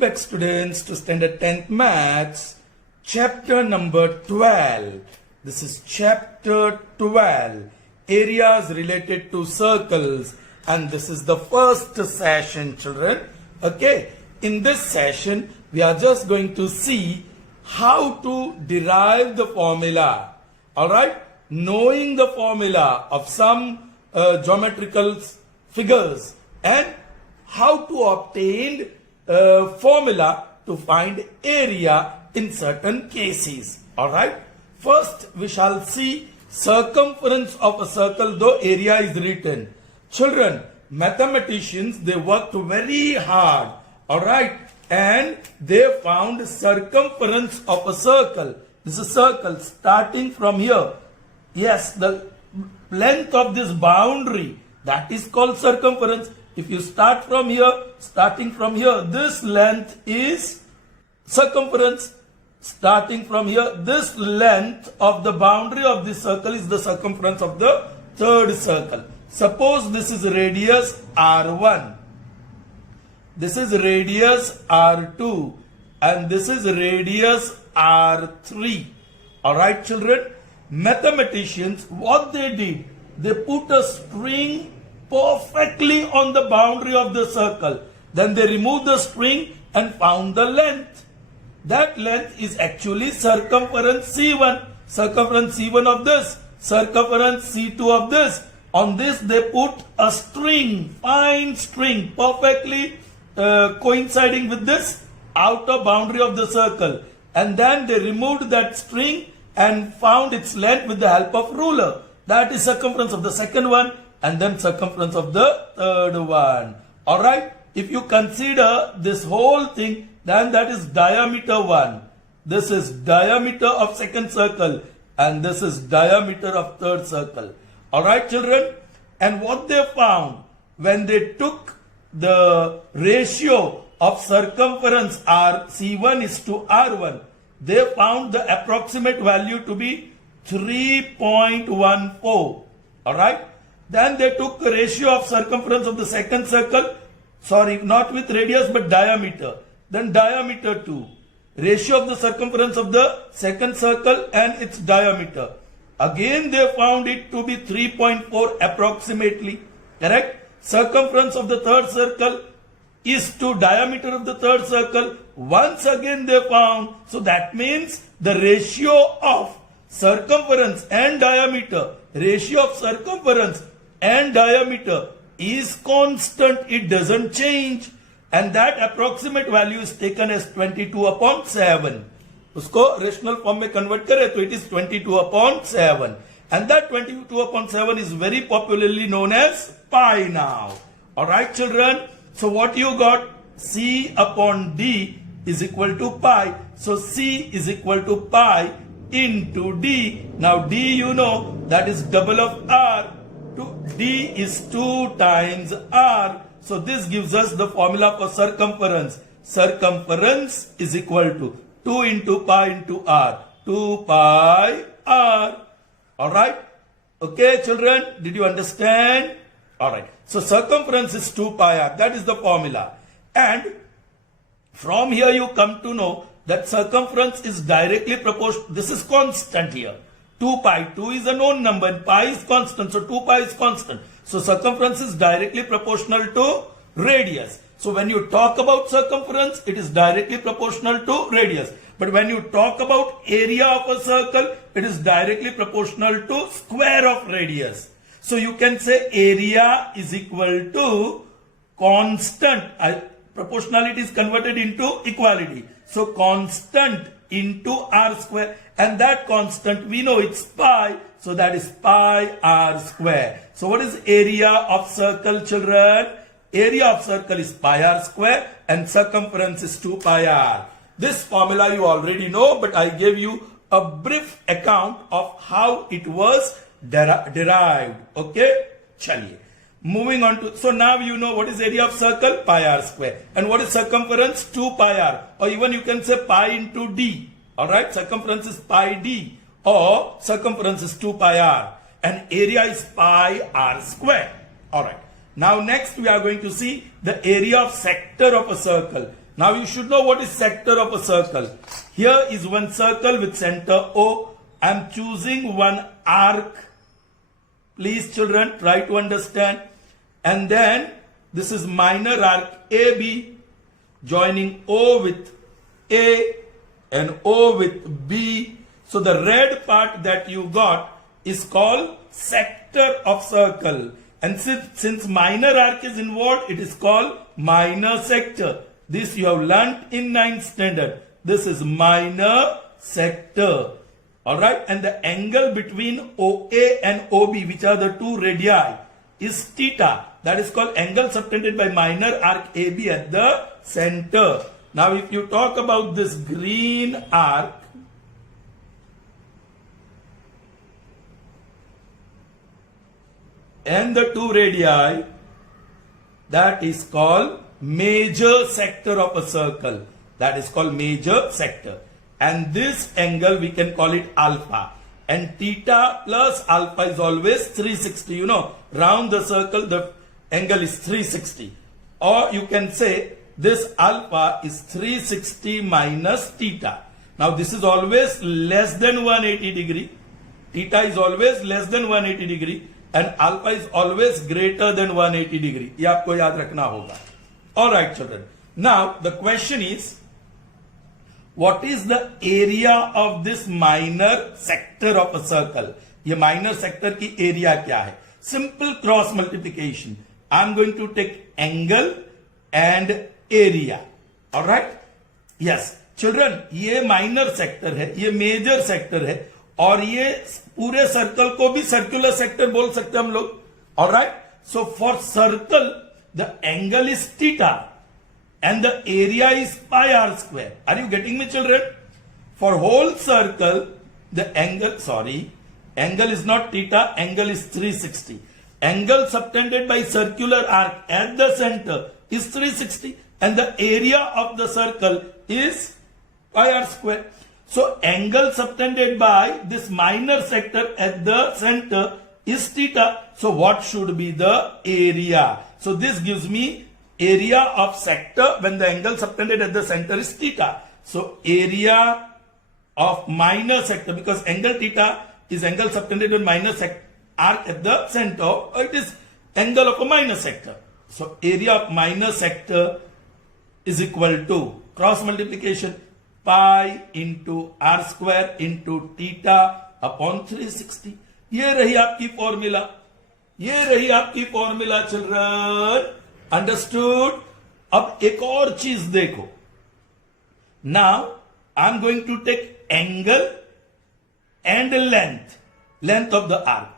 back, students, to standard 10th maths, chapter number 12. This is chapter 12, areas related to circles, and this is the first session, children. Okay, in this session we are just going to see how to derive the formula. All right, knowing the formula of some geometrical figures and how to obtain formula to find area in certain cases. All right, first we shall see circumference of a circle, though area is written. Children, mathematicians, they worked very hard, all right, and they found circumference of a circle. This is a circle starting from here. Yes, the length of this boundary, that is called circumference. If you start from here, starting from here, this length is circumference. Starting from here, this length of the boundary of this circle is the circumference of the third circle. Suppose this is radius R1. This is radius R2. And this is radius R3. Alright, children? Mathematicians, what they did, they put a string perfectly on the boundary of the circle. Then they removed the string and found the length. That length is actually circumference C1. Circumference C1 of this. Circumference C2 of this. On this they put a string, fine string, perfectly coinciding with this outer boundary of the circle. And then they removed that string and found its length with the help of ruler. That is circumference of the second one, and then circumference of the third one. Alright, if you consider this whole thing, then that is diameter 1. This is diameter of second circle, and this is diameter of third circle. Alright, children, and what they found when they took the ratio of circumference C1 is to R1, they found the approximate value to be 3.14. Alright, then they took the ratio of circumference of the second circle, sorry, not with radius but diameter, then diameter 2. Ratio of the circumference of the second circle and its diameter. Again they found it to be 3.4 approximately, correct? Circumference of the third circle is to diameter of the third circle. Once again they found, so that means the ratio of circumference and diameter, ratio of circumference and diameter is constant, it doesn't change, and that approximate value is taken as 22/7. उसको rational form में convert करें तो it is 22/7, and that 22/7 is very popularly known as pi now. Alright, children, so what you got? C upon D is equal to pi. So C is equal to pi into D. Now D, you know, that is double of R. D is 2 times R. So this gives us the formula for circumference. Circumference is equal to 2 into pi into R. 2 pi R. Alright? Okay, children, did you understand? Alright. So circumference is 2 pi R. That is the formula. And from here you come to know that circumference is directly proportional. This is constant here. 2 pi. 2 is a known number and pi is constant. So 2 pi is constant. So circumference is directly proportional to radius. So when you talk about circumference, it is directly proportional to radius. But when you talk about area of a circle, it is directly proportional to square of radius. So you can say area is equal to constant. Proportionality is converted into equality. So constant into R square, and that constant we know it's pi, so that is pi R square. So what is area of circle, children? Area of circle is pi R square and circumference is 2 pi R. This formula you already know, but I gave you a brief account of how it was derived. Okay? Chaliye. Moving on to, so now you know what is area of circle, pi R square. And what is circumference, 2 pi R. Or even you can say pi into D. Alright, circumference is pi D. Or circumference is 2 pi R. And area is pi R square. Alright. Now next we are going to see the area of sector of a circle. Now you should know what is sector of a circle. Here is one circle with center O. I am choosing one arc. Please children, try to understand. And then this is minor arc AB joining O with A and O with B. So the red part that you got is called sector of circle. And since minor arc is involved, it is called minor sector. This you have learnt in 9th standard. This is minor sector. Alright, and the angle between OA and OB, which are the two radii, is theta. That is called angle subtended by minor arc AB at the center. Now if you talk about this green arc, and the two radii, that is called major sector of a circle. That is called major sector. And this angle we can call it alpha. And theta plus alpha is always 360. You know, round the circle the angle is 360. Or you can say this alpha is 360 minus theta. Now this is always less than 180 degree. Theta is always less than 180 degree. And alpha is always greater than 180 degree. ये आपको याद रखना होगा. All right, children. Now the question is, what is the area of this minor sector of a circle? ये minor sector की area क्या है? Simple cross multiplication. I'm going to take angle and area. All right? Yes, children. ये minor sector है, ये major sector है, और ये पूरे सर्कल को भी सर्कुलर सेक्टर बोल सकते हैं हम लोग. Alright, so for circle the angle is theta and the area is pi r square. Are you getting me, children? For whole circle, the angle is not theta, angle is 360. Angle subtended by circular arc at the center is 360 and the area of the circle is pi r square. So angle subtended by this minor sector at the center is theta. So what should be the area? So this gives me area of sector when the angle subtended at the center is theta. So area of minor sector, because angle theta is angle subtended with minor arc at the center, it is angle of a minor sector. So area of minor sector is equal to cross multiplication pi into r square into theta upon 360. ये रही आपकी formula, ये रही आपकी formula children. Understood. अब एक और चीज देखो. Now I am going to take angle and length of the arc.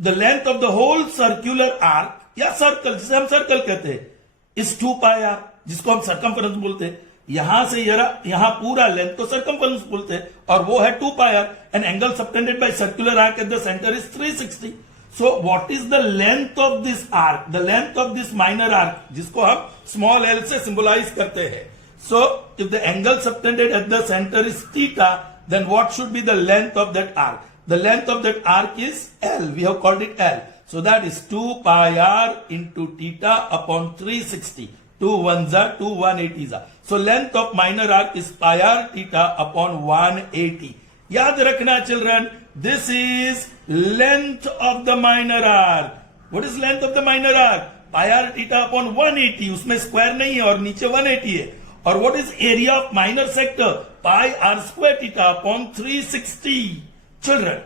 The length of the whole circular arc या सर्कल, जिसे हम सर्कल कहते हैं, इज 2 पाई आर, जिसको हम सरकमफेरेंस बोलते हैं. यहां से यहां पूरा लेंथ को सरकमफेरेंस बोलते हैं, और वो है 2 pi r. And angle subtended by circular arc at the centre is 360. So what is the length of this arc? The length of this minor arc, जिसको हम small l से symbolize करते हैं. So if the angle subtended at the center is theta, then what should be the length of that arc? The length of that arc is L. We have called it L. So that is 2 pi r into theta upon 360. 2 1s are 2 180s are. So length of minor arc is pi r theta upon 180. याद रखना children, this is length of the minor arc. What is length of the minor arc? Pi r theta upon 180. उसमें square नहीं है और नीचे 180 है. और what is area of minor sector? Pi r square theta upon 360. Children,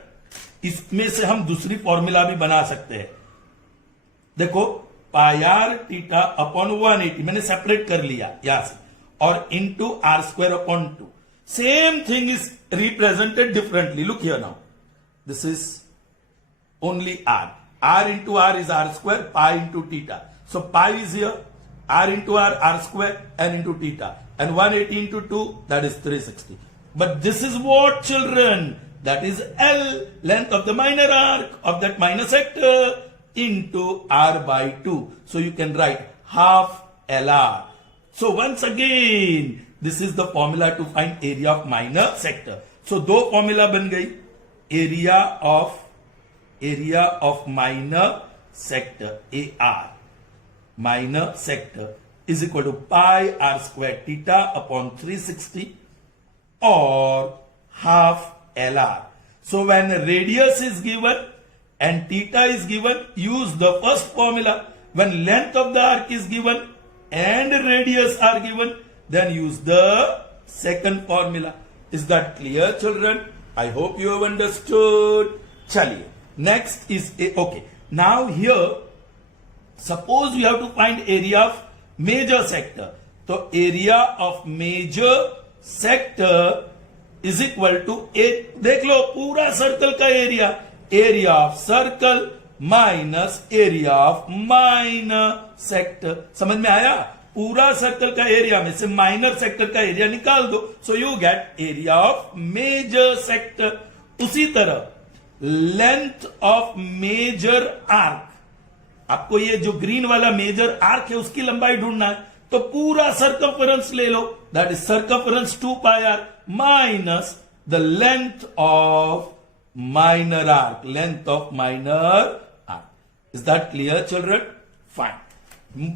इसमें से हम दूसरी फॉर्मूला भी बना सकते हैं. देखो, pi r theta upon 180 मैंने सेपरेट कर लिया यहां से, और into r square upon 2. Same thing is represented differently. Look here now. This is only r. R into r is r square, pi into theta. So pi is here, r into r square, and into theta. And 180 into 2, that is 360. But this is what, children? That is L, length of the minor arc of that minor sector, into r by 2. So you can write half LR. So once again, this is the formula to find area of minor sector. So दो formula बन गई. area of minor sector AR, minor sector is equal to pi r square theta upon 360 or half LR. So when radius is given and theta is given, use the first formula. When length of the arc is given and radius are given, then use the second formula. Is that clear, children? I hope you have understood. Chaliye. Next is okay. Now here, suppose we have to find area of major sector. So area of major sector is equal to देख लो पूरा circle का area of circle minus area of minor sector. समझ में आया? पूरा circle का area में से माइनर सेक्टर का एरिया निकाल दो, so you get area of major sector. उसी तरह लेंथ ऑफ मेजर आर्क, आपको ये जो ग्रीन वाला मेजर आर्क है उसकी लंबाई ढूंढना है, तो पूरा सर्कमफरेंस ले लो, that is circumference 2 pi r minus the length of minor arc, length of minor arc. Is that clear, children? Fine.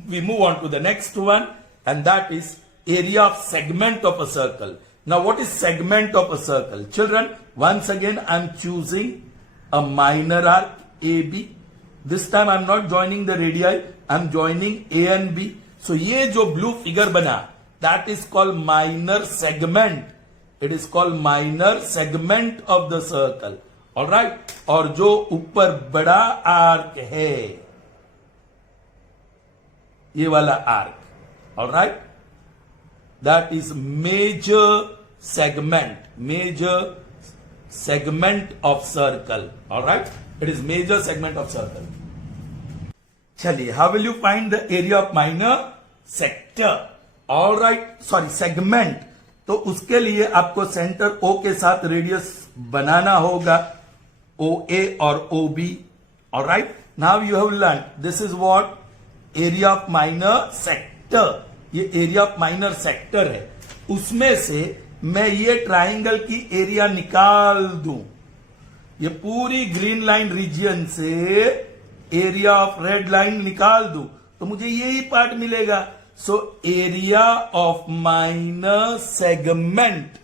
We move on to the next one, and that is area of segment of a circle. Now what is segment of a circle? Children, once again I am choosing a minor arc AB. This time I am not joining the radii, I am joining A and B. So ये जो blue figure बना, that is called minor segment. It is called minor segment of the circle. All right. और जो ऊपर बड़ा arc है, ये वाला arc, all right, that is major segment of circle. All right, it is major segment of circle. चलिए, how will you find the area of minor sector? All right, sorry, segment. तो उसके लिए आपको centre O के साथ radius बनाना होगा, OA और OB. Alright, now you have learned this is what area of minor sector. ये area of minor sector है, उसमें से मैं ये ट्राइंगल की एरिया निकाल दूं, ये पूरी ग्रीन लाइन रीजियन से एरिया ऑफ रेड लाइन निकाल दूं, तो मुझे यही पार्ट मिलेगा. So area of minor segment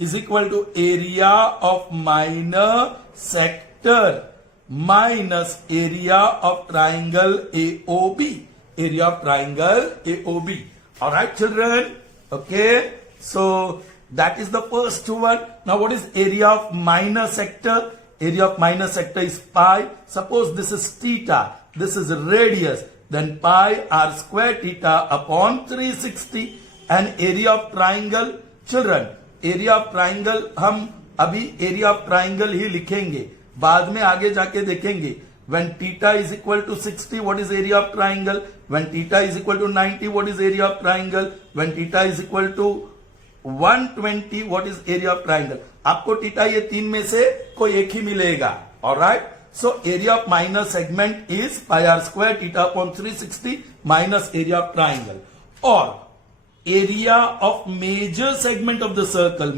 is equal to area of minor sector minus area of triangle AOB. Area of triangle AOB. All right, children. Okay. So that is the first one. Now what is area of minor sector? Area of minor sector is pi. Suppose this is theta. This is radius. Then pi r square theta upon 360. And area of triangle, children, area of triangle हम अभी area of triangle ही लिखेंगे, बाद में आगे जाके देखेंगे. When theta is equal to 60, what is area of triangle? When theta is equal to 90, what is area of triangle? When theta is equal to 120, what is area of triangle? आपको theta ये तीन में से कोई एक ही मिलेगा. Alright? So area of minor segment is pi r square theta upon 360 minus area of triangle. Or area of major segment of the circle,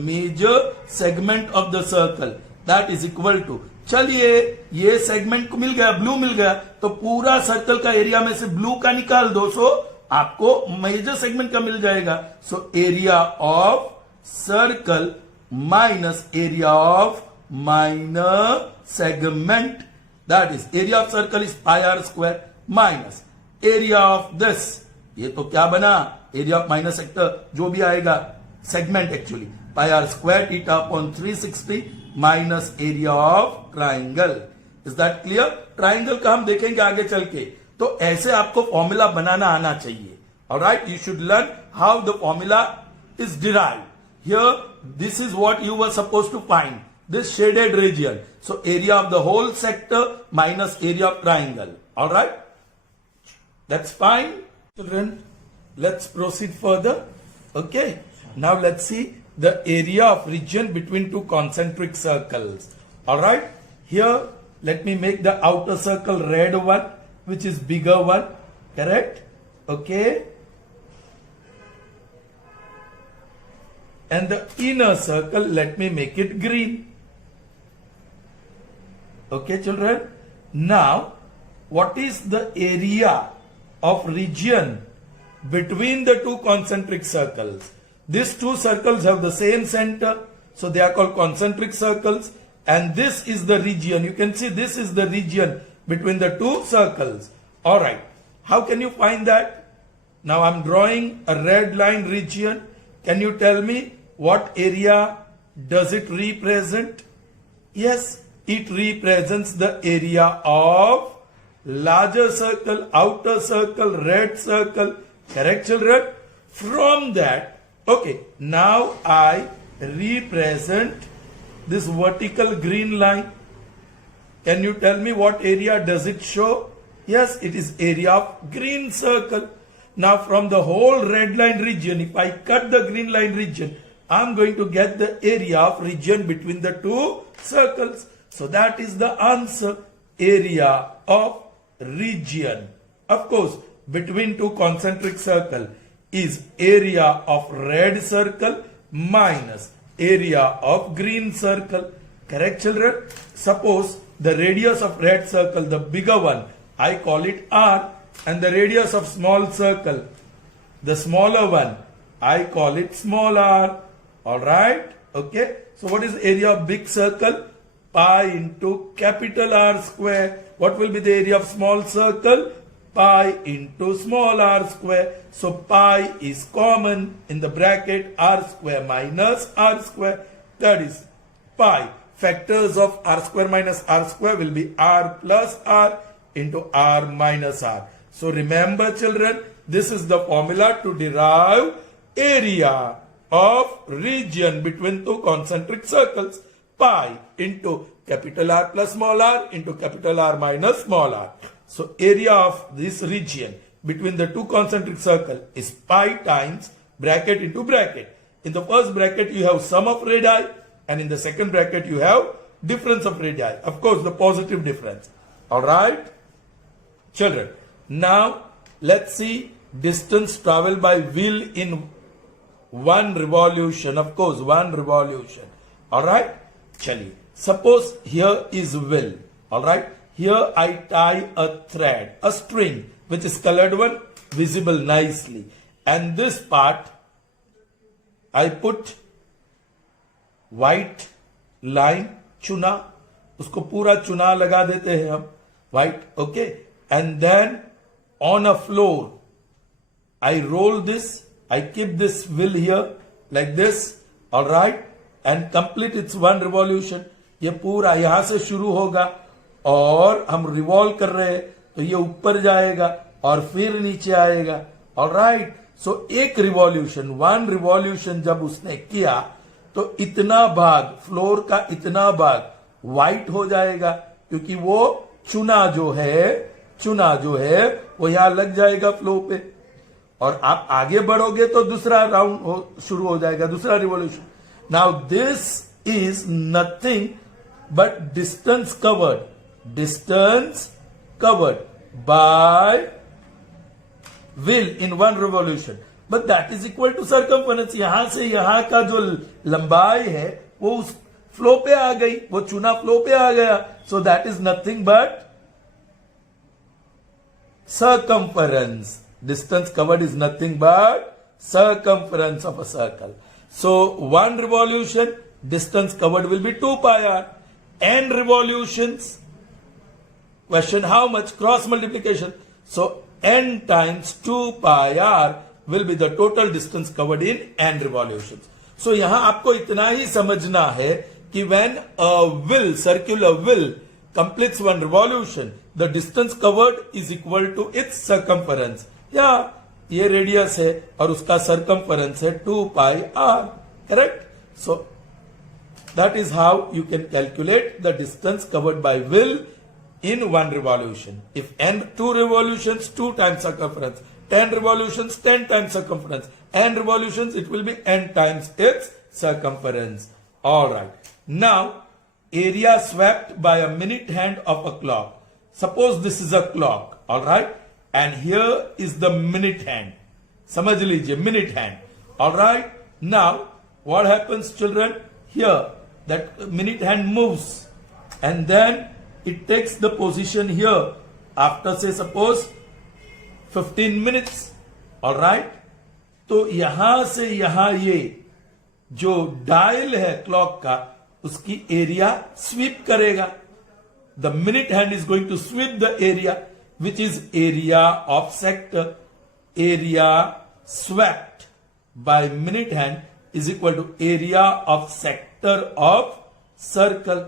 that is equal to, चलिए ये सेगमेंट को मिल गया, ब्लू मिल गया, तो पूरा सर्कल का area में से ब्लू का निकाल दो, सो आपको मेजर सेगमेंट का मिल जाएगा. So area of circle minus area of minor segment, that is area of circle is pi are square minus area of this, ये तो क्या बना, एरिया ऑफ माइनर सेक्टर जो भी आएगा segment actually pi are square theta upon 360 minus area of triangle. Is that clear? Triangle का हम देखेंगे आगे चल के, तो ऐसे आपको फॉर्मूला बनाना आना चाहिए. Alright, you should learn how the formula is derived. Here this is what you were suppose to find, this shaded region. So area of the whole sector minus area of triangle. All right, that's fine, children. Let's proceed further. Okay, now let's see the area of region between two concentric circles. All right, here let me make the outer circle red one, which is bigger one, correct? Okay, and the inner circle, let me make it green. Okay, children. Now, what is the area of region between the two concentric circles. These two circles have the same center, so they are called concentric circles. And this is the region. You can see this is the region between the two circles. Alright, how can you find that? Now I'm drawing a red line region. Can you tell me what area does it represent? Yes, it represents the area of larger circle, outer circle, red circle. Correct, children? From that, okay, now I represent this vertical green line. Can you tell me what area does it show? Yes, it is area of green circle. Now from the whole red line region, if I cut the green line region, I'm going to get the area of region between the two circles. So that is the answer, area of region. Of course, between two concentric circle is area of red circle minus area of green circle. Correct, children? Suppose the radius of red circle, the bigger one, I call it R, and the radius of small circle, the smaller one, I call it small r. Alright? Okay? So what is the area of big circle? Pi into capital R square. What will be the area of small circle? Pi into small r square. So pi is common in the bracket r square minus r square. That is pi. Factors of r square minus r square will be r plus r into r minus r. So remember, children, this is the formula to derive area of region between two concentric circles. Pi into capital R plus small r into capital R minus small r. So area of this region between the two concentric circle is pi times bracket into bracket. In the first bracket you have sum of radii, and in the second bracket you have difference of radii. Of course, the positive difference. Alright? Children, now let's see distance traveled by wheel in one revolution. Of course, one revolution. Alright? Chaliye. Suppose here is wheel. Alright? Here I tie a thread, a string, which is colored one, visible nicely. And this part, I put white line, चुना, उसको पूरा चुना लगा देते हैं हम, white, okay? And then on a floor, I roll this, I keep this wheel here, like this, alright? And complete its one revolution. ये पूरा यहां से शुरू होगा और हम रिवॉल्व कर रहे हैं, तो ये ऊपर जाएगा और फिर नीचे आएगा. ऑलराइट, सो एक रिवॉल्यूशन, वन रिवॉल्यूशन जब उसने किया तो इतना भाग, फ्लोर का इतना भाग व्हाइट हो जाएगा, क्योंकि वो चुना जो है वो यहां लग जाएगा फ्लो पे. और आप आगे बढ़ोगे तो दूसरा राउंड शुरू हो जाएगा, दूसरा revolution. Now this is nothing but distance covered by wheel in one revolution, but that is equal to circumference. यहां से यहां का जो लंबाई है वो उस फ्लो पे आ गई, वो चुना फ्लो पे आ गया. so that is nothing but circumference. Distance covered is nothing but circumference of a circle. So one revolution, distance covered will be 2 pi r. N revolutions, question how much? Cross multiplication. So n times 2 pi r will be the total distance covered in n revolutions. So यहाँ आपको इतना ही समझना है कि when a wheel, circular wheel, completes one revolution, the distance covered is equal to its circumference. या ये radius है और उसका circumference है 2 pi r. Correct? So that is how you can calculate the distance covered by wheel in one revolution. If n 2 revolutions, 2 times circumference. 10 revolutions, 10 times circumference. N revolutions, it will be n times its circumference. Alright. Now, area swept by a minute hand of a clock. Suppose this is a clock. Alright. And here is the minute hand. समझ लीजिए, minute hand. Alright. Now, what happens, children? Here, that minute hand moves and then it takes the position here after, say, suppose 15 minutes. Alright. तो यहां से यहां ये जो dial है clock का, उसकी एरिया स्वीप करेगा। The minute hand is going to sweep the area which is area of sector. Area swept by minute hand is equal to area of sector of circle.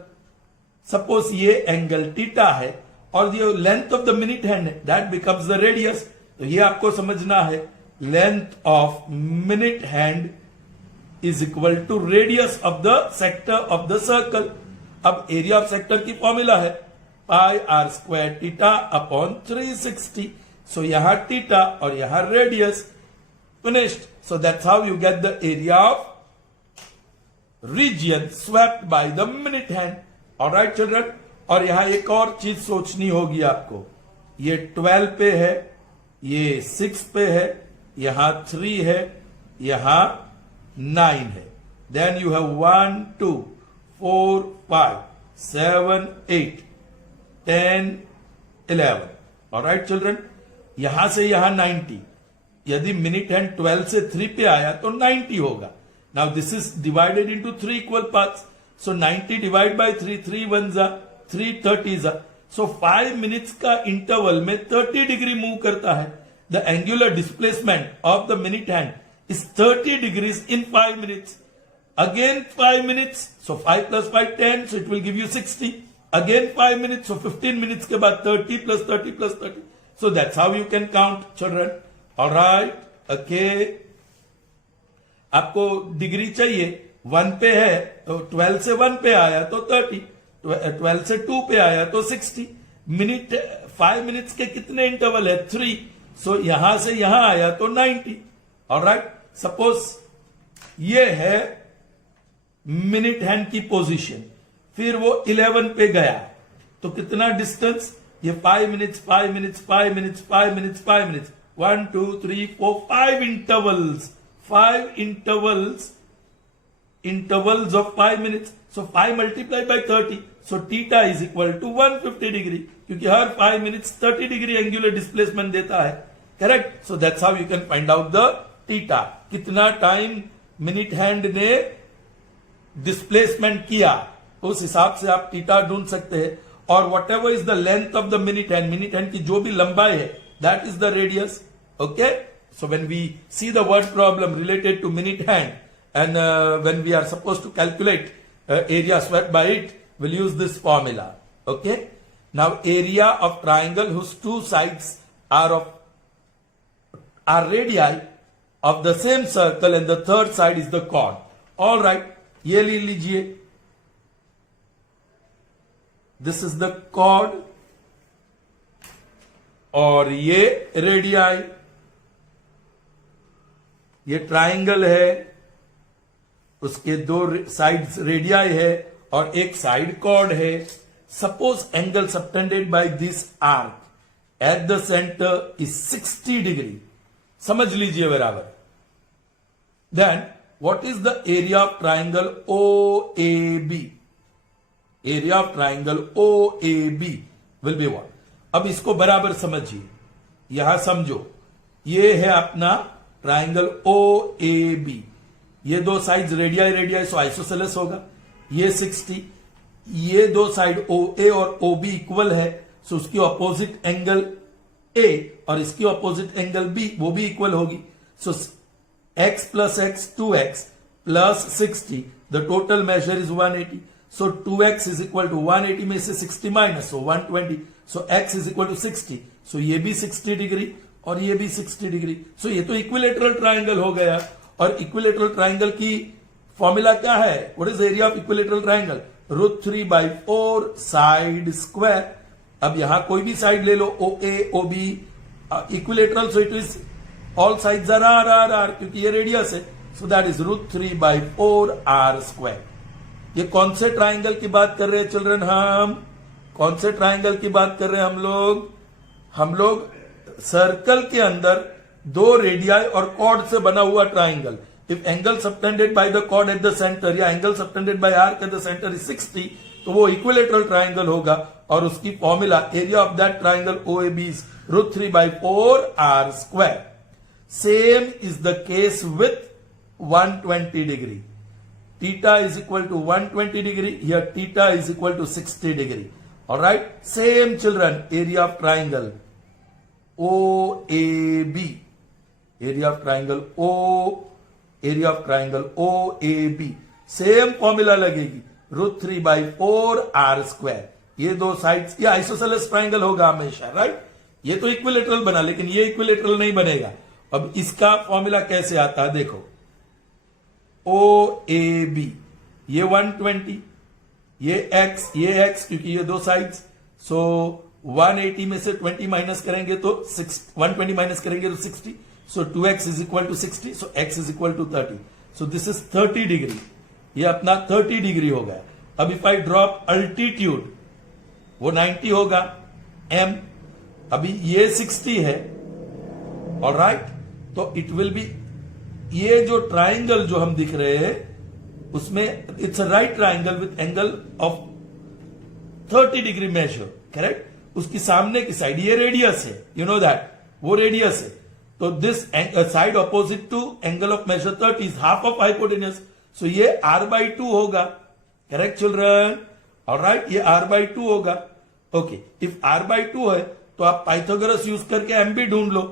Suppose ये angle theta है और ये length of the minute hand है, that becomes the radius. तो ये आपको समझना है, length of minute hand is equal to radius of the sector of the circle. अब एरिया ऑफ सेक्टर की फॉर्मूला है pi are square theta upon 360। So यहां थीटा और यहां रेडियस। Finished. So that's how you get the area of region swept by the minute hand. Alright children. और यहां एक और चीज सोचनी होगी आपको, ये 12 पे है, ये 6 पे है, यहां 3 है, यहां 9 है। Then you have 1, 2, 4, 5, 7, 8, 10, 11. Alright children. यहां से यहां 90। यदि मिनट हैंड 12 से 3 पे आया तो 90 होगा। Now this is divided into 3 equal parts. So 90 divide by 3, 3 1 3 30 so 5 minutes का इंटरवल में 30 डिग्री मूव करता है। The angular displacement of the minute hand is 30 degrees in 5 minutes. Again 5 minutes, so 5 plus 5 10, so it will give you 60। Again 5 minutes, so 15 minutes के बाद 30 plus 30 plus 30। So that's how you can count children. Alright, okay. आपको degree चाहिए, 1 पे है तो 12 से 1 पे आया तो 30, 12 से 2 पे आया तो 60। मिनट 5 मिनट्स के कितने इंटरवल है? 3। सो यहां से यहां आया तो 90। ऑलराइट, सपोज ये है मिनट हैंड की पोजीशन, फिर वो 11 पे गया तो कितना डिस्टेंस? ये 5 minutes 5 minutes 5 minutes 5 minutes 5 minutes 1 2 3 4 5 intervals, 5 intervals of 5 minutes. So 5 multiplied by 30, so theta is equal to 150 degree, क्योंकि हर 5 minutes 30 degree angular displacement देता है, correct? So that's how you can find out the theta, कितना time minute hand ने displacement किया, उस हिसाब से आप थीटा ढूंढ सकते हैं। और what ever is the length of the minute hand की जो भी लंबाई है, that is the radius. Okay, so when we see the word problem related to minute hand and when we are supposed to calculate area swept by it, we'll use this formula. Okay, now area of triangle whose two sides are radii of the same circle and the third side is the chord. All right, ये ले लीजिए, this is the chord और ये radii, ये triangle है, उसके 2 sides radii है और एक साइड कॉर्ड है। Suppose angle subtended by this arc at the centre is 60 degree, समझ लीजिए बराबर। Then what is the area of triangle OAB? Area of triangle OAB will be what? अब इसको बराबर समझिए, यहां समझो, ये है अपना ट्राइंगल OAB, ये 2 साइड्स रेडियाई सो आइसोसेलेस होगा। ये 60, ये 2 साइड OA और OB इक्वल है, सो उसकी ऑपोजिट एंगल A और इसकी ऑपोजिट एंगल B वो भी इक्वल होगी। So x plus x 2x plus 60, the total measure is 180। So 2x is equal to 180 में से 60 minus, so 120। So x is equal to 60, so ये भी 60 डिग्री और ये भी 60 डिग्री। सो ये तो इक्विलेटरल ट्राइंगल हो गया। और इक्विलेटरल ट्राइंगल की फॉर्मूला क्या है? What is area of equilateral triangle? √3/4 side square. अब यहां कोई भी साइड ले लो, OA OB equilateral, so it is all sides are R, क्योंकि ये रेडियस है। So that is √3/4 r²। ये कौन से ट्राइंगल की बात कर रहे हैं चिल्ड्रन? हम कौन से ट्राइंगल की बात कर रहे हैं? हम लोग सर्कल के अंदर 2 रेडियाई और कॉर्ड से बना हुआ triangle. If angle subtended by the chord at the centre या angle subtended by arc at the centre is 60, तो वो इक्विलेटरल ट्राइंगल होगा। और उसकी formula area of that triangle OAB is √3/4 r²। Same is the case with 120 degree. Theta is equal to 120 degree. Here theta is equal to 60 degree. Alright. Same children. Area of triangle OAB. Area of triangle OAB. Same formula लगेगी. √3/4 r square. ये दो sides, ये isosceles triangle होगा हमेशा, right? ये तो equilateral बना, लेकिन ये इक्विलेटरल नहीं बनेगा। अब इसका फॉर्मूला कैसे आता है देखो, OAB, ये 120, ये x, क्योंकि ये दो साइड्स, सो 180 में से 20 माइनस करेंगे तो 120 माइनस करेंगे तो 60, so 2x is equal to 60, so x is equal to 30, so this is 30 degree, ये अपना 30 डिग्री हो गया। अब इफ आई ड्रॉप अल्टीट्यूड, वो 90 होगा m, अभी ये 60 है, ऑलराइट, तो इट विल बी, ये जो ट्राइंगल जो हम दिख रहे हैं उसमें it's a right triangle with angle of 30 degree measure, correct? उसकी सामने की साइड ये रेडियस है, यू नो दैट, वो रेडियस है, तो this side opposite to angle of measure 30 is half of hypotenuse, so ये r/2 होगा, करेक्ट चिल्ड्रन? ऑलराइट, ये r/2 होगा। ओके, इफ r/2 है तो आप पाइथागोरस यूज करके m भी ढूंढ लो,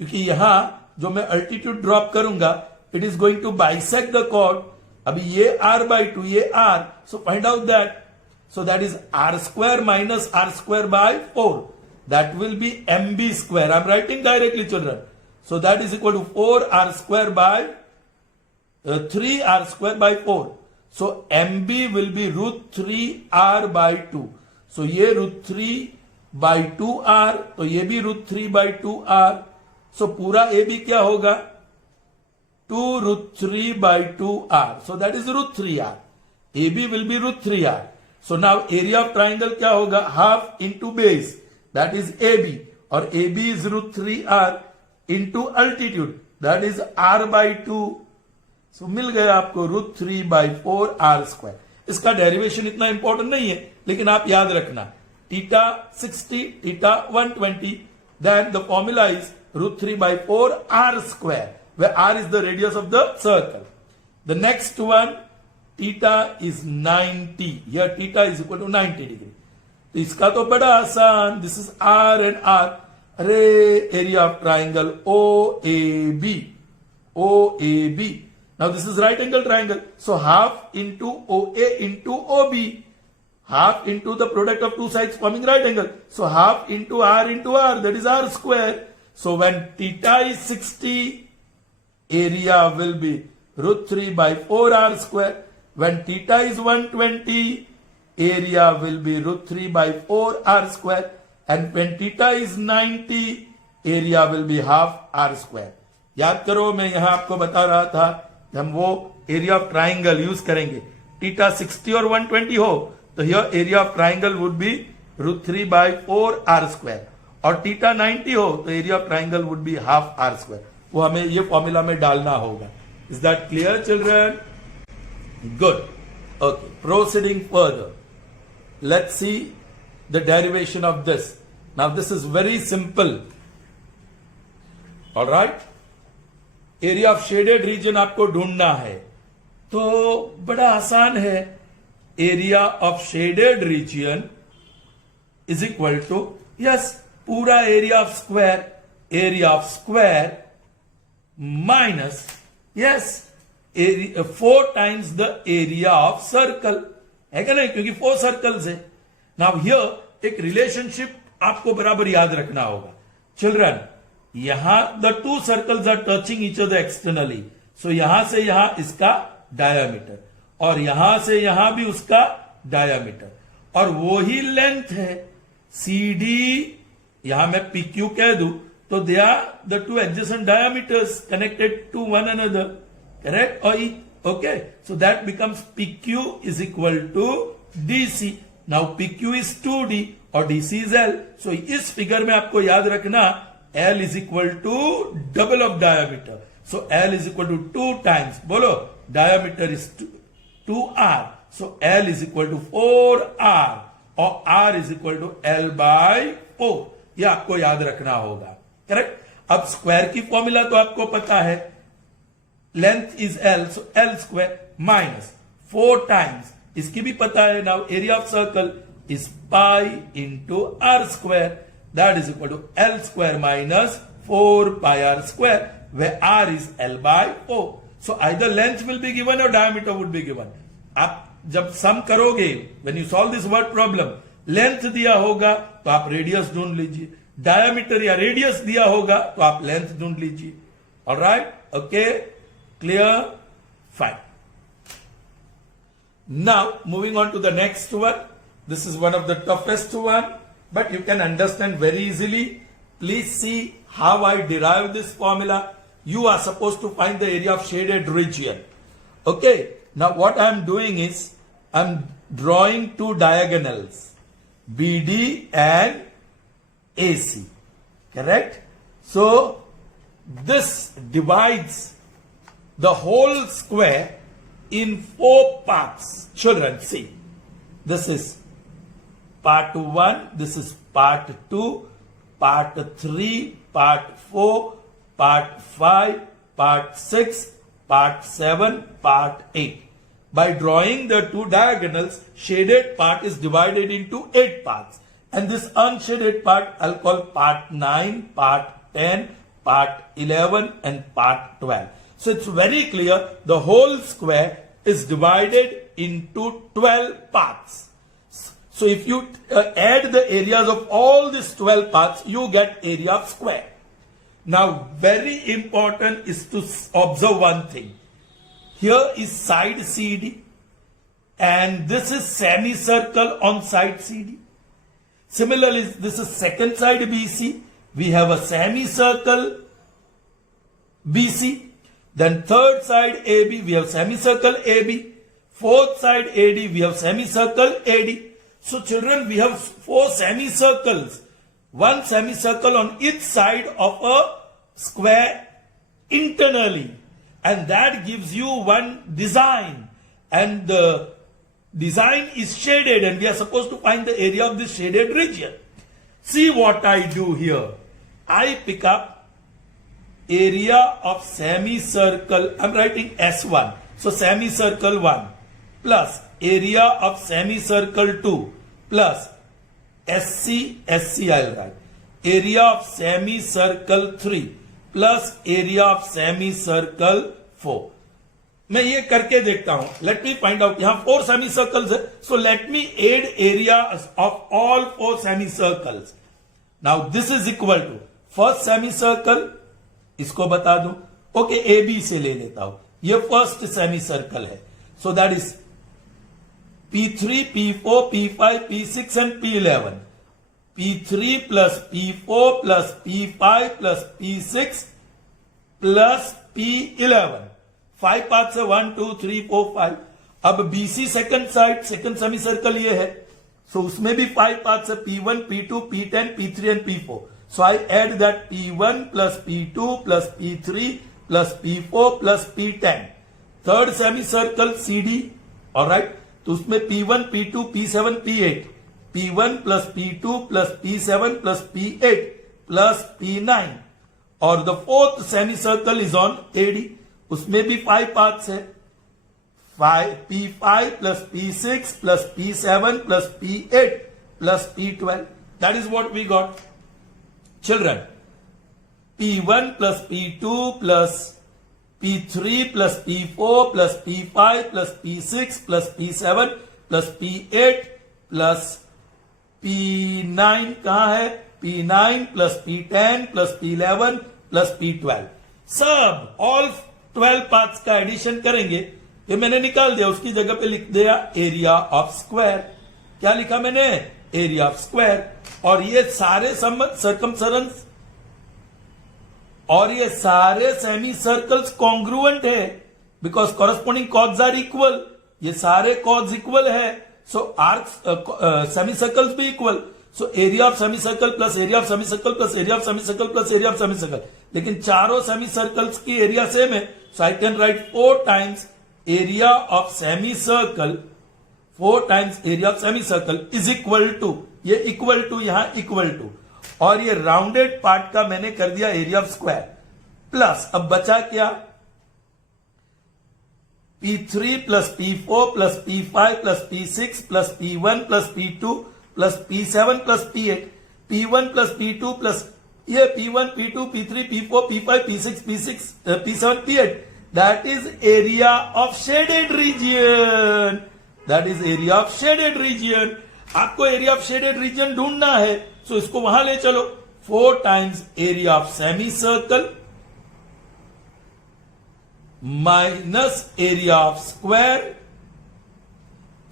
क्योंकि यहां जो मैं अल्टीट्यूड ड्रॉप करूंगा it is going to bisect the chord. अभी ये r/2, ये r, so find out that, so that is r² minus r²/4, that will be mb²। I am writing directly children, so that is equal to 3r²/4, so mb will be √3r/2, so ये √3/2r, तो ये भी √3/2r, सो पूरा A B क्या होगा, 2√3/2r, so that is √3r, A B will be √3r। So now area of triangle क्या होगा, half into base, that is A B, और A B is √3r into altitude, that is r/2, so मिल गया आपको √3/4r²। इसका derivation इतना important नहीं है, लेकिन आप याद रखना, theta 60, theta 120, then the formula is √3/4r², where r is the radius of the circle. The next one, theta is 90. Here theta is equal to 90 degree. तो इसका तो बड़ा आसान, this is r and r. अरे area of triangle OAB. Now this is right angle triangle. So half into OA into OB. Half into the product of two sides forming right angle. So half into r, that is r². So when theta is 60, area will be √3/4r². When theta is 120, area will be √3/4r². And when theta is 90, area will be half r². याद करो, मैं यहां आपको बता रहा था कि हम वो एरिया ऑफ ट्राइंगल यूज करेंगे, थीटा 60 और 120 हो तो here area of triangle would be √3/4r², और थीटा 90 हो तो area of triangle would be half r²। वो हमें ये फॉर्मूला में डालना होगा। Is that clear children? Good. Okay, proceeding further, let's see the derivation of this. Now this is very simple, alright. Area of shaded reason आपको ढूंढना है, तो बड़ा आसान है। Area of shaded region is equal to, yes, पूरा area of square minus, yes, 4 times the area of circle, है क्या नहीं? क्योंकि 4 सर्कल्स है। नाउ हियर एक रिलेशनशिप आपको बराबर याद रखना होगा चिल्ड्रन। यहां the 2 circles are touching each other externally, so यहां से यहां इसका डायामीटर, और यहां से यहां भी उसका डायामीटर, और वो ही लेंथ है CD। यहां मैं PQ कह दूं तो they are the 2 adjacent diameters connected to one another, correct? और okay, so that becomes PQ is equal to DC। Now PQ is 2D और DC इज L, सो इस फिगर में आपको याद रखना L is equal to double of diameter. So L is equal to 2 times. बोलो, diameter is 2R. So L is equal to 4R. और R is equal to L/4. ये आपको याद रखना होगा, करेक्ट? अब स्क्वायर की फॉर्मूला तो आपको पता है, length is L, so L square minus 4 times, इसकी भी पता है now area of circle is pi into R square, that is equal to L square minus 4 pi are square, where r is l by 4. So either length will be given or diameter would be given. आप जब सम करोगे, when you solve this word problem, length दिया होगा तो आप radius ढूंढ लीजिए, diameter या रेडियस दिया होगा तो आप लेंथ ढूंढ लीजिए. Alright, okay, clear, fine. Now moving on to the next one. This is one of the toughest one, but you can understand very easily. Please see how I derive this formula. You are supposed to find the area of shaded region. Okay, now what I am doing is I am drawing two diagonals, BD and AC, correct? So this divides the whole square in 4 parts. Children, see, this is part 1, this is part 2, part 3, part 4, part 5, part 6, part 7, part 8. By drawing the two diagonals, shaded part is divided into 8 parts. And this unshaded part I'll call part 9, part 10, part 11 and part 12. So it's very clear the whole square is divided into 12 parts. So if you add the areas of all these 12 parts, you get area of square. Now very important is to observe one thing. Here is side CD and this is semicircle on side CD. Similarly, this is second side BC. We have a semicircle BC. Then third side AB, we have semicircle AB. Fourth side AD, we have semicircle AD. So children, we have 4 semicircles. One semicircle on each side of a square internally. And that gives you one design. And the design is shaded and we are supposed to find the area of this shaded region. See what I do here. I pick up area of semicircle. I'm writing S1. So semicircle 1 plus area of semicircle 2 plus SC I'll write. Area of semicircle 3 plus area of semicircle 4. मैं ये करके देखता हूं. Let me find out. यहां 4 semicircles है. So let me add area of all 4 semicircles. Now this is equal to first semicircle. इसको बता दूं. Okay, AB से ले लेता हूं. ये first semicircle है. So that is P3, P4, P5, P6 and P11. P3 plus P4 plus P5 plus P6 plus P11. 5 parts है 1, 2, 3, 4, 5. अब BC second side, second semi circle ये है. सो उसमें भी 5 पार्ट्स है P1, P2, P10, P3 and P4. So I add that P1 plus P2 plus P3 plus P4 plus P10. Third semi circle CD. Alright, तो उसमें P1, P2, P7, P8. P1 plus P2 plus P7 plus P8 plus P9. और the fourth semi circle is on AD. उसमें भी 5 parts है. P5 plus P6 plus P7 plus P8 plus P12. That is what we got. Children, P1 plus P2 plus P3 plus P4 plus P5 plus P6 plus P7 plus P8 plus P9 कहां है? P9 plus P10 plus P11 plus P12. सब all 12 parts का addition करेंगे. ये मैंने निकाल दिया, उसकी जगह पे लिख दिया एरिया ऑफ स्क्वायर. क्या लिखा मैंने? Area of square. और ये सारे सर्कमफरेंस और ये सारे सेमी सर्कल्स कॉन्ग्रुएंट है because corresponding chords are equal. ये सारे कॉर्ड्स इक्वल है. सो आर्क्स सेमी सर्कल्स भी equal. So area of semi circle plus area of semi circle plus area of semi circle plus area of semi circle. लेकिन चारों semicircles की एरिया same है. So I can write 4 times area of semi circle. 4 times area of semi circle is equal to, ये equal to, यहां equal to और ये rounded part का मैंने कर दिया एरिया ऑफ स्क्वायर प्लस, अब बचा क्या, P3 plus P4 plus P5 plus P6 plus P1 plus P2 plus P7 plus P8, P1 plus P2 plus ये P1 P2 P3 P4 P5 P6 P7 P8, that is area of shaded region, that is area of shaded region. आपको area of shaded region ढूंढना है, so इसको वहां ले चलो, 4 times area of semi circle minus area of square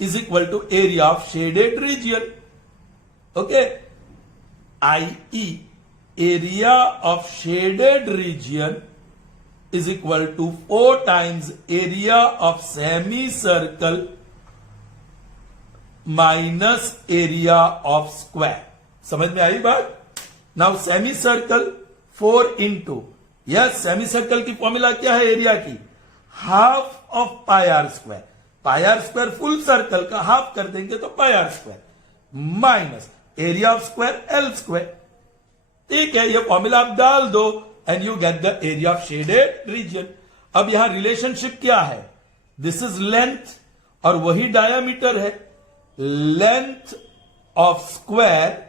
is equal to area of shaded region. Okay, i.e. Area of shaded region is equal to 4 times area of semi circle minus area of square. समझ में आई बात? Now semi circle 4 into, yes semi circle की formula क्या है area की, half of pi are square. Pi are square full circle का half कर देंगे तो pi are square minus area of square L square. ठीक है, ये फॉर्मूला आप डाल दो and you get the area of shaded region. अब यहां रिलेशनशिप क्या है, दिस इज लेंथ और वही डायामीटर है. Length of square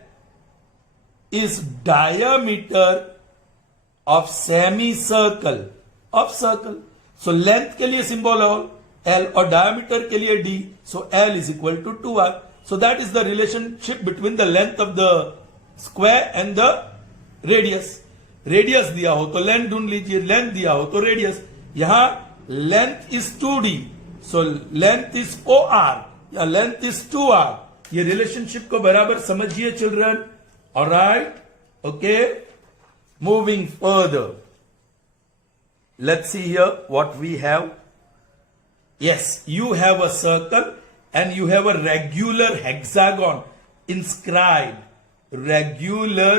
is diameter of semi circle of circle. So length के लिए सिंबल एल और डायामीटर के लिए D, so L is equal to 2r. So that is the relationship between the length of the square and the radius. Radius दिया हो तो length ढूंढ लीजिए, लेंथ दिया हो तो रेडियस. यहां length is 2d, so length is OR या लेंथ इज 2r. ये रिलेशनशिप को बराबर समझिए children. Alright, okay, moving further, let's see here what we have. Yes, you have a circle and you have a regular hexagon inscribed. Regular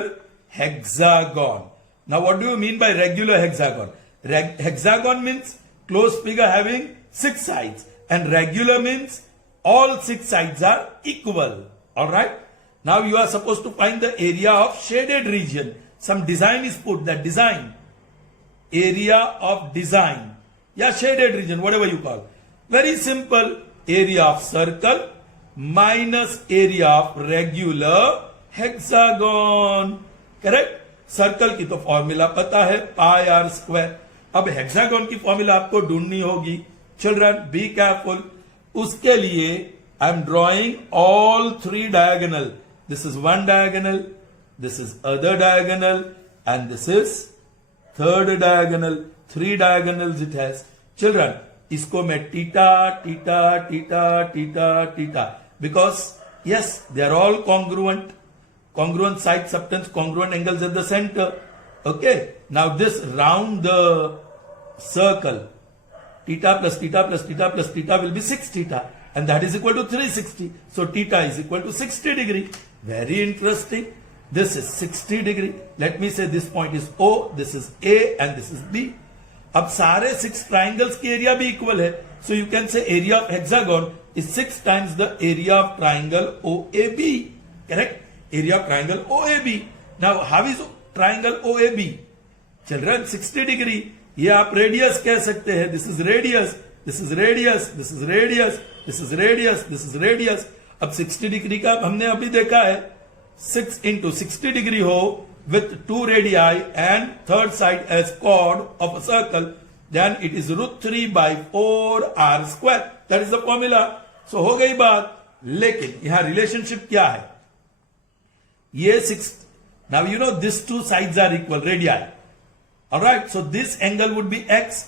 hexagon. Now what do you mean by regular hexagon? Hexagon means closed figure having 6 sides, and regular means all 6 sides are equal. Alright? Now you are supposed to find the area of shaded region. Some design is put, that design, area of design, yeah, shaded region, whatever you call. Very simple, area of circle minus area of regular hexagon. Correct? Circle की तो formula पता है, pi are square. अब hexagon की formula आपको ढूंढनी होगी. Children be careful. उसके लिए I am drawing all 3 diagonal. This is 1 diagonal, this is other diagonal, and this is third diagonal. 3 diagonals it has. Children, इसको मैं theta, theta, theta, theta, theta, because yes, they are all congruent. Congruent side subtends, congruent angles at the center. Okay. Now this round the circle, theta plus theta plus theta plus theta will be 6 theta, and that is equal to 360. So theta is equal to 60 degree. Very interesting. This is 60 degree. Let me say this point is O, this is A, and this is B. अब सारे 6 triangles की area भी equal है. So you can say area of hexagon is 6 times the area of triangle OAB. Correct? Area of triangle OAB. Now how is triangle OAB? Children, 60 degree. ये आप radius कह सकते हैं. This is radius, this is radius, this is radius, this is radius, this is radius. अब 60 degree का हमने अभी देखा है, 6 into 60 degree हो with 2 radii and third side as chord of a circle, then it is √3 by 4r square. That is the formula. So हो गई बात. लेकिन यहां रिलेशनशिप क्या है, ये 6. Now you know these 2 sides are equal, radii. Alright, so this angle would be x,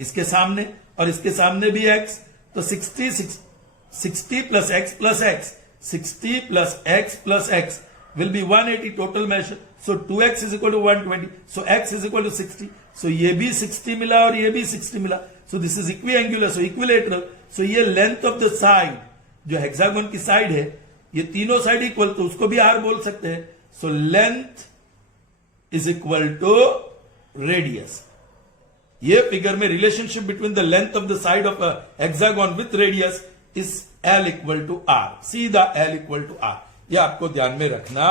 इसके सामने और इसके सामने भी x. तो 60 plus x plus x, 60 plus x plus x will be 180 total measure. So 2x is equal to 120. So x is equal to 60. So ये भी 60 मिला और ये भी 60 मिला. So this is equiangular, so equilateral. So ये length of the side, जो hexagon की side है, ये तीनों side equal, तो उसको भी r बोल सकते हैं. So length is equal to radius. ये फिगर में relationship between the length of the side of a hexagon with radius is L equal to R. सीधा L equal to R. ये आपको ध्यान में रखना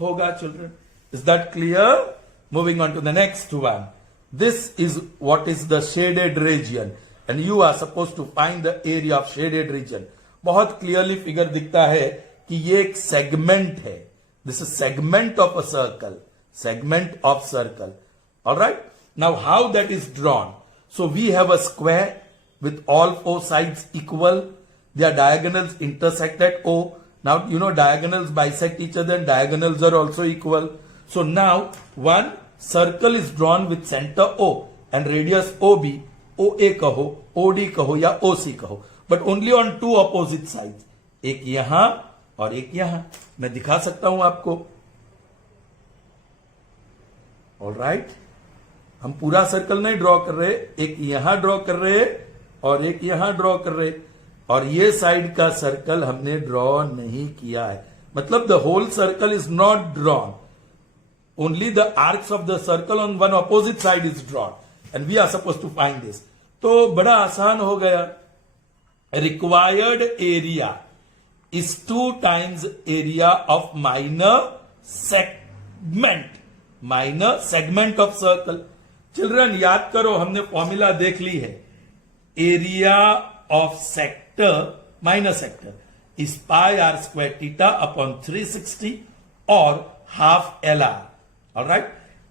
होगा children. Is that clear? Moving on to the next one. This is what is the shaded region and you are supposed to find the area of shaded region. बहुत clearly figure दिखता है कि ये एक segment है. This is segment of a circle. Segment of circle. Alright? Now how that is drawn? So we have a square with all four sides equal. Their diagonals intersect at O. Now you know diagonals bisect each other and diagonals are also equal. So now one circle is drawn with center O and radius OB. OA कहो, OD कहो या OC कहो, but only on two opposite sides. एक यहां और एक यहां. मैं दिखा सकता हूं आपको. ऑलराइट, हम पूरा सर्कल नहीं ड्रॉ कर रहे, एक यहां ड्रॉ कर रहे और एक यहां ड्रॉ कर रहे, और ये साइड का सर्कल हमने ड्रॉ नहीं किया है. मतलब the whole circle is not drawn. Only the arcs of the circle on one opposite side is drawn and we are supposed to find this. तो बड़ा आसान हो गया. Required area is 2 times area of minor segment. Minor segment of circle. Children याद करो, हमने formula देख ली है. Area of sector minor sector is pi r square theta upon 360 or half LR. All right,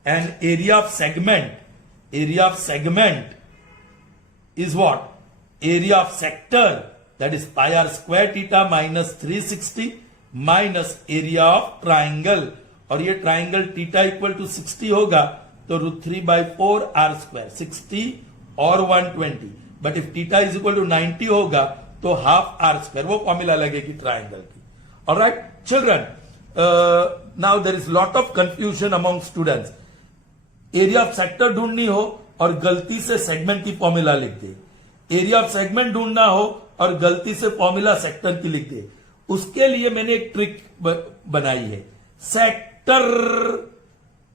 and area of segment is what? Area of sector, that is pi r square theta minus 360 minus area of triangle, और ये triangle theta equal to 60 होगा तो √3/4 r square 60 और 120, but if theta is equal to 90 होगा तो half r square, वो formula लगेगी triangle की. All right, children. Now there is lot of confusion among students. Area of sector ढूंढनी हो और गलती से सेगमेंट की फॉर्मूला लिख दे. एरिया ऑफ सेगमेंट ढूंढना हो और गलती से फॉर्मूला सेक्टर की लिख दे. उसके लिए मैंने एक ट्रिक बनाई है. Sector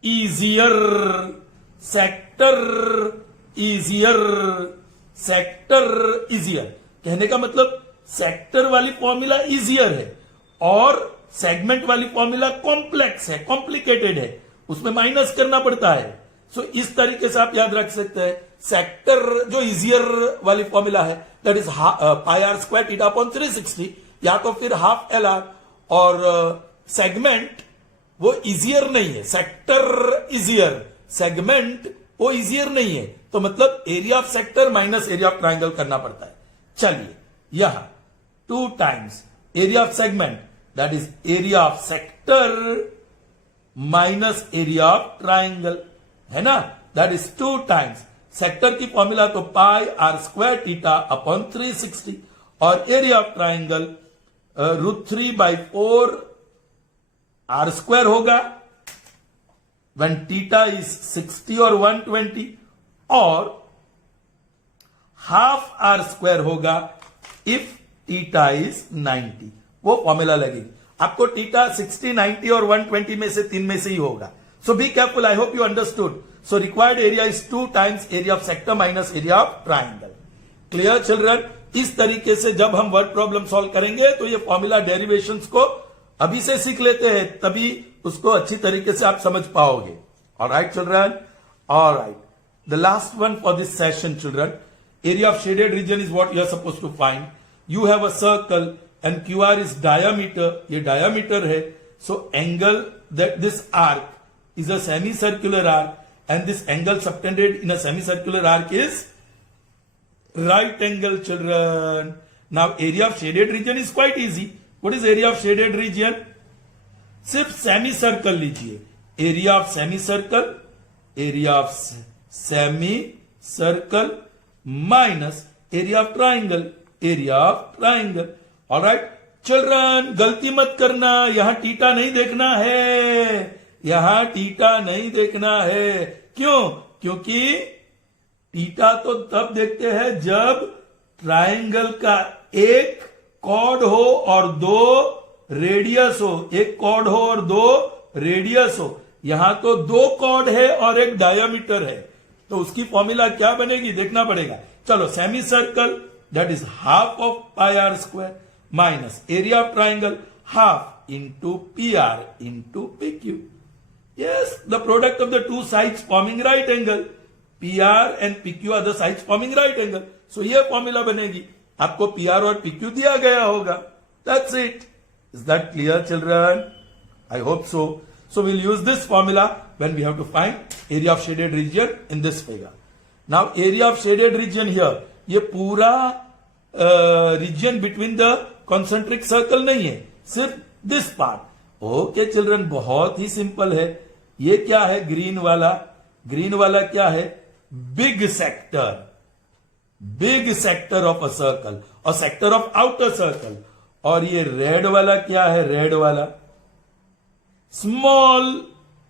easier, sector easier, sector easier. कहने का मतलब सेक्टर वाली फॉर्मूला इजियर है और सेगमेंट वाली फॉर्मूला कॉम्प्लेक्स है, कॉम्प्लिकेटेड है, उसमें माइनस करना पड़ता है. सो इस तरीके से आप याद रख सकते हैं. सेक्टर जो इजियर वाली फॉर्मूला है that is pi are square theta upon 360 या तो फिर हाफ एल आर, और सेगमेंट वो इजियर नहीं है. सेक्टर इजियर, सेगमेंट वो इजियर नहीं है. तो मतलब area of sector minus area of triangle करना पड़ता है. चलिए यहां 2 times area of segment, that is area of sector minus area of triangle, है ना. that is 2 times सेक्टर की फॉर्मूला तो pi are square theta upon 360 और area of triangle √3/4 R square होगा when थीटा इज 60 और 120, और half R square होगा if theta is 90. वो फॉर्मूला लगेगी. आपको थीटा 60, 90 और 120 में से 3 में से ही होगा. So be careful. I hope you understood. So required area is 2 times area of sector minus area of triangle. Clear children? इस तरीके से जब हम वर्ड प्रॉब्लम सॉल्व करेंगे तो ये फॉर्मूला डेरिवेशंस को अभी से सीख लेते हैं, तभी उसको अच्छी तरीके से आप समझ पाओगे. Alright children? Alright, the last one for this session children. Area of shaded region is what you are suppose to find. You have a circle and QR is diameter, ये diameter है. So angle that this arc is a semicircular arc and this angle subtended in a semicircular arc is right angle children. Now area of shaded region is quite easy. What is area of shaded region? सिर्फ semicircle लीजिए. Area of semicircle, area of semicircle minus area of triangle, area of triangle. Alright children, गलती मत करना. यहां theta नहीं देखना है, यहां थीटा नहीं देखना है. क्यों? क्योंकि थीटा तो तब देखते हैं जब ट्राइंगल का एक कॉर्ड हो और 2 रेडियस हो. एक कॉर्ड हो और 2 रेडियस हो. यहां तो 2 कॉर्ड है और एक डायमीटर है, तो उसकी फॉर्मूला क्या बनेगी देखना पड़ेगा. चलो, semi circle that is half of pi are square minus area of triangle half into P R into P Q. Yes, the product of the two sides forming right angle. PR and PQ are the sides forming right angle. So ये formula बनेगी. आपको PR और PQ दिया गया होगा. That's it. Is that clear, children? I hope so. So we'll use this formula when we have to find area of shaded region in this figure. Now area of shaded region here. ये पूरा region between the concentric circle नहीं है. सिर्फ this part. Okay children, बहुत ही simple है. ये क्या है? ग्रीन वाला. ग्रीन वाला क्या है? Big sector. Big sector of a circle और सेक्टर ऑफ आउटर सर्कल. और ये रेड वाला क्या है? रेड वाला small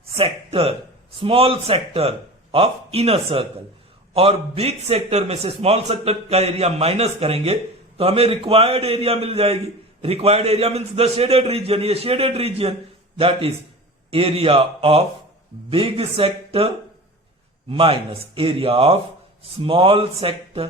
sector. Small sector of inner circle. और बिग सेक्टर में से स्मॉल सेक्टर का एरिया माइनस करेंगे तो हमें रिक्वायर्ड एरिया मिल जाएगी. Required area means the shaded region. ये shaded region that is area of big sector minus area of small sector.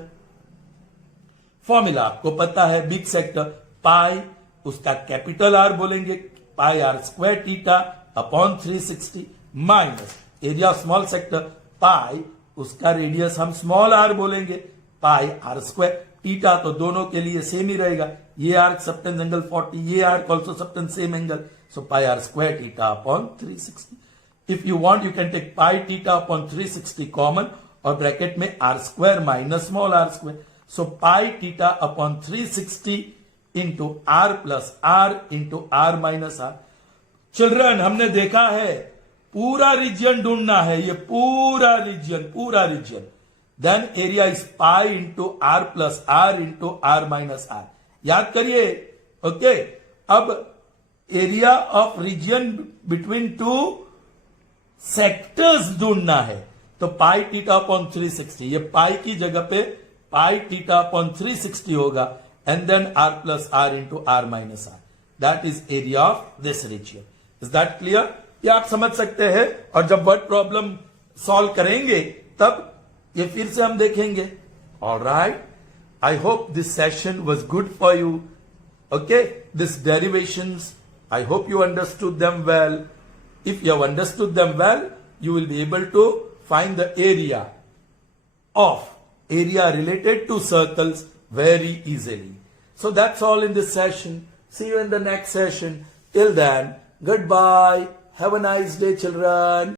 Formula आपको पता है. बिग सेक्टर पाई, उसका कैपिटल आर बोलेंगे, pi are square theta upon 360 minus area of small sector pi, उसका radius हम small are बोलेंगे, pi are square theta. तो दोनों के लिए सेम ही रहेगा. ये आर्क सबटेंस एंगल 40, ये arc also subtends same angle. So pi are square theta upon 360. If you want you can take pi theta upon 360 common और bracket में R square minus small R square. So pi theta upon 360 into R plus R into R minus R. Children, हमने देखा है पूरा region ढूंढना है. ये पूरा region. Then area is pi into R plus R into R minus R. याद करिए. ओके, अब area of region between two sectors ढूंढना है. तो पाई थीटा अपॉन 360, ये पाई की जगह पे पाई थीटा अपॉन 360 होगा. And then R plus R into R minus R. That is area of this region. Is that clear? ये आप समझ सकते हैं. और जब वर्ड प्रॉब्लम सॉल्व करेंगे तब ये फिर से हम देखेंगे. Alright, I hope this session was good for you. Okay, these derivations, I hope you understood them well. If you have understood them well, you will be able to find the area related to circles very easily. So that's all in this session. See you in the next session. Till then, goodbye. Have a nice day, children.